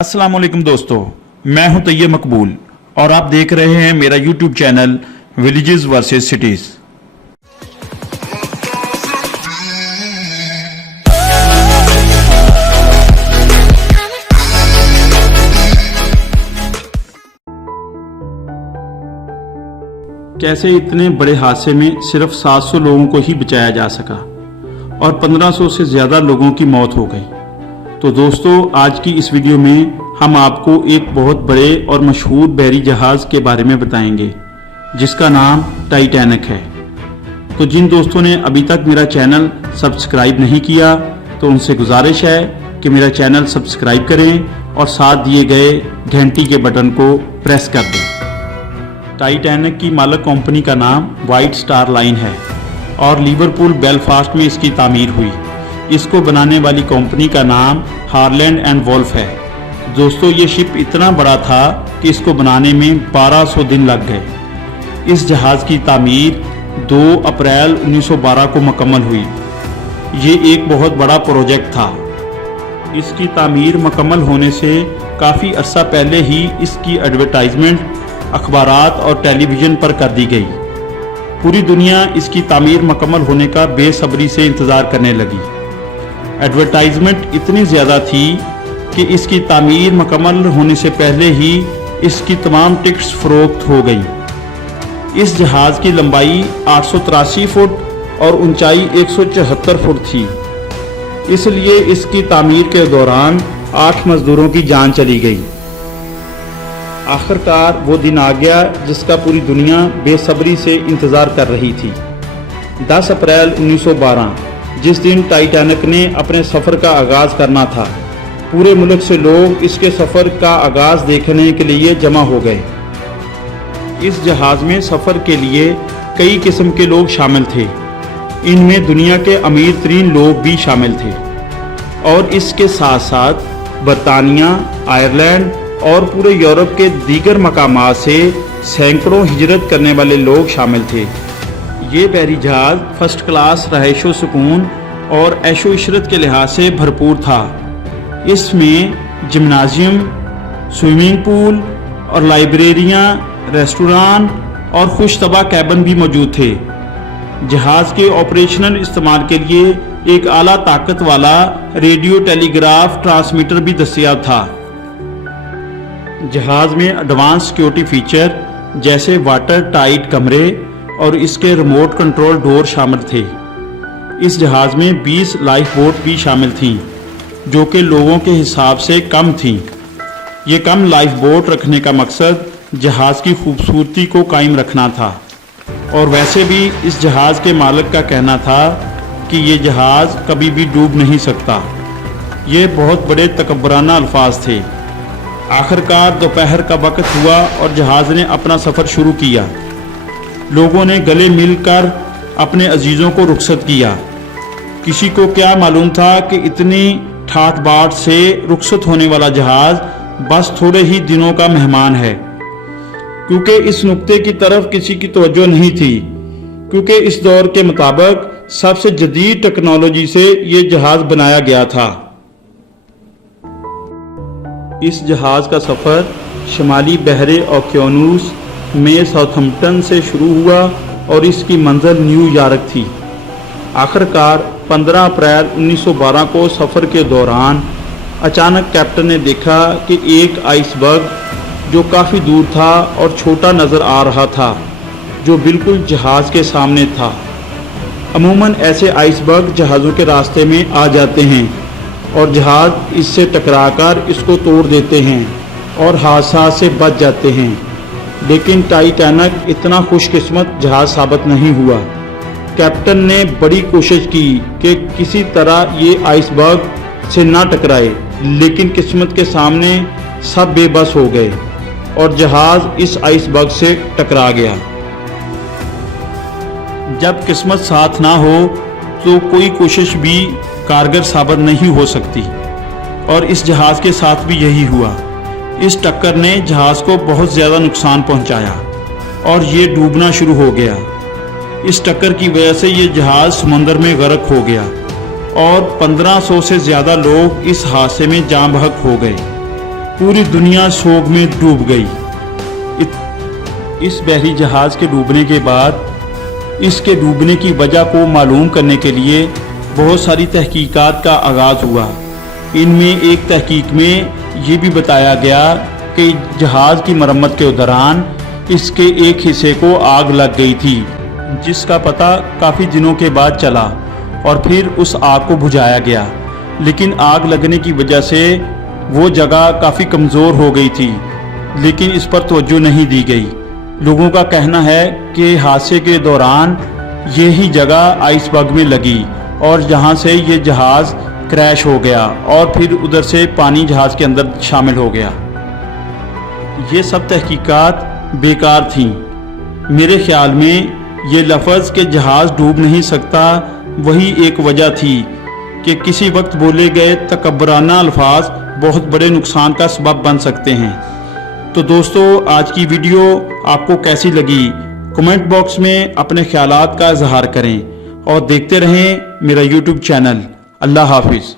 अस्सलाम वालेकुम दोस्तों, मैं हूं तैयब मकबूल और आप देख रहे हैं मेरा YouTube channel villages versus cities. कैसे इतने बड़े हादसे में सिर्फ 700 लोगों को ही बचाया जा सका और 1500 से ज्यादा लोगों की मौत हो गई। तो दोस्तों, आज की इस वीडियो में हम आपको एक बहुत बड़े और मशहूर बहरी जहाज के बारे में बताएंगे जिसका नाम टाइटैनिक है। तो जिन दोस्तों ने अभी तक मेरा चैनल सब्सक्राइब नहीं किया तो उनसे गुजारिश है कि मेरा चैनल सब्सक्राइब करें और साथ दिए गए घंटी के बटन को प्रेस कर दें। टाइटैनिक की मालिक कंपनी का नाम वाइट स्टार लाइन है और लिवरपूल बेलफास्ट में इसकी तामीर हुई। इसको बनाने वाली कंपनी का नाम हारलैंड एंड वोल्फ है। दोस्तों, ये शिप इतना बड़ा था कि इसको बनाने में 1200 दिन लग गए। इस जहाज़ की तामीर 2 अप्रैल 1912 को मुकम्मल हुई। ये एक बहुत बड़ा प्रोजेक्ट था। इसकी तामीर मुकम्मल होने से काफ़ी अरसा पहले ही इसकी एडवर्टाइजमेंट अखबारात और टेलीविज़न पर कर दी गई। पूरी दुनिया इसकी तामीर मुकम्मल होने का बेसब्री से इंतज़ार करने लगी। एडवर्टाइजमेंट इतनी ज़्यादा थी कि इसकी तामीर मुकम्मल होने से पहले ही इसकी तमाम टिकट्स फ़रोख्त हो गई। इस जहाज़ की लंबाई 883 फुट और ऊंचाई 174 फुट थी, इसलिए इसकी तामीर के दौरान 8 मजदूरों की जान चली गई। आखिरकार वो दिन आ गया जिसका पूरी दुनिया बेसब्री से इंतज़ार कर रही थी। 10 अप्रैल 1912, जिस दिन टाइटैनिक ने अपने सफ़र का आगाज़ करना था। पूरे मुल्क से लोग इसके सफ़र का आगाज़ देखने के लिए जमा हो गए। इस जहाज़ में सफ़र के लिए कई किस्म के लोग शामिल थे। इनमें दुनिया के अमीर तरीन लोग भी शामिल थे और इसके साथ साथ बरतानिया, आयरलैंड और पूरे यूरोप के दीगर मकामात से सैकड़ों हिजरत करने वाले लोग शामिल थे। ये बहरी जहाज़ फर्स्ट क्लास रहायशो सुकून और ऐशो इशरत के लिहाज से भरपूर था। इसमें जिम्नाजियम, स्विमिंग पूल और लाइब्रेरियाँ, रेस्टोरेंट और खुशतबा कैबिन भी मौजूद थे। जहाज़ के ऑपरेशनल इस्तेमाल के लिए एक आला ताकत वाला रेडियो टेलीग्राफ ट्रांसमीटर भी दस्तयाब था। जहाज़ में एडवांस सिक्योरिटी फीचर जैसे वाटर टाइट कमरे और इसके रिमोट कंट्रोल डोर शामिल थे। इस जहाज़ में 20 लाइफ बोट भी शामिल थीं, जो कि लोगों के हिसाब से कम थीं। ये कम लाइफ बोट रखने का मकसद जहाज़ की खूबसूरती को कायम रखना था और वैसे भी इस जहाज़ के मालिक का कहना था कि ये जहाज़ कभी भी डूब नहीं सकता। ये बहुत बड़े तकब्बराना अल्फाज थे। आखिरकार दोपहर का वक्त हुआ और जहाज़ ने अपना सफ़र शुरू किया। लोगों ने गले मिलकर अपने अजीज़ों को रुखसत किया। किसी को क्या मालूम था कि इतनी ठाठ बाट से रुखसत होने वाला जहाज़ बस थोड़े ही दिनों का मेहमान है, क्योंकि इस नुक्ते की तरफ किसी की तवज्जो नहीं थी, क्योंकि इस दौर के मुताबिक सबसे जदीद टेक्नोलॉजी से ये जहाज़ बनाया गया था। इस जहाज़ का सफ़र शुमाली बहरे ओकियानूस में साउथम्पटन से शुरू हुआ और इसकी मंजिल न्यूयॉर्क थी। आखिरकार 15 अप्रैल 1912 को सफ़र के दौरान अचानक कैप्टन ने देखा कि एक आइसबर्ग जो काफ़ी दूर था और छोटा नज़र आ रहा था, जो बिल्कुल जहाज़ के सामने था। अमूमन ऐसे आइसबर्ग जहाज़ों के रास्ते में आ जाते हैं और जहाज़ इससे टकराकर इसको तोड़ देते हैं और हादसा से बच जाते हैं। लेकिन टाइटैनिक इतना खुशकिस्मत जहाज़ साबित नहीं हुआ। कैप्टन ने बड़ी कोशिश की कि किसी तरह ये आइसबर्ग से ना टकराए, लेकिन किस्मत के सामने सब बेबस हो गए और जहाज़ इस आइसबर्ग से टकरा गया। जब किस्मत साथ ना हो तो कोई कोशिश भी कारगर साबित नहीं हो सकती और इस जहाज़ के साथ भी यही हुआ। इस टक्कर ने जहाज़ को बहुत ज़्यादा नुकसान पहुंचाया और ये डूबना शुरू हो गया। इस टक्कर की वजह से ये जहाज़ समंदर में गर्क हो गया और 1500 से ज़्यादा लोग इस हादसे में जाँ बहक हो गए। पूरी दुनिया शोक में डूब गई। इस बहरी जहाज़ के डूबने के बाद इसके डूबने की वजह को मालूम करने के लिए बहुत सारी तहकीकात का आगाज़ हुआ। इनमें एक तहकीक में ये भी बताया गया कि जहाज़ की मरम्मत के दौरान इसके एक हिस्से को आग लग गई थी, जिसका पता काफ़ी दिनों के बाद चला और फिर उस आग को बुझाया गया। लेकिन आग लगने की वजह से वो जगह काफ़ी कमज़ोर हो गई थी, लेकिन इस पर तवज्जो नहीं दी गई। लोगों का कहना है कि हादसे के दौरान यही जगह आइसबर्ग में लगी और जहां से ये जहाज़ क्रैश हो गया और फिर उधर से पानी जहाज़ के अंदर शामिल हो गया। ये सब तहकीकात बेकार थीं। मेरे ख्याल में ये लफ्ज़ के जहाज़ डूब नहीं सकता वही एक वजह थी कि किसी वक्त बोले गए तकब्बराना अल्फाज बहुत बड़े नुकसान का सबब बन सकते हैं। तो दोस्तों, आज की वीडियो आपको कैसी लगी कमेंट बॉक्स में अपने ख्यालात का इजहार करें और देखते रहें मेरा YouTube चैनल। अल्लाह हाफिज़।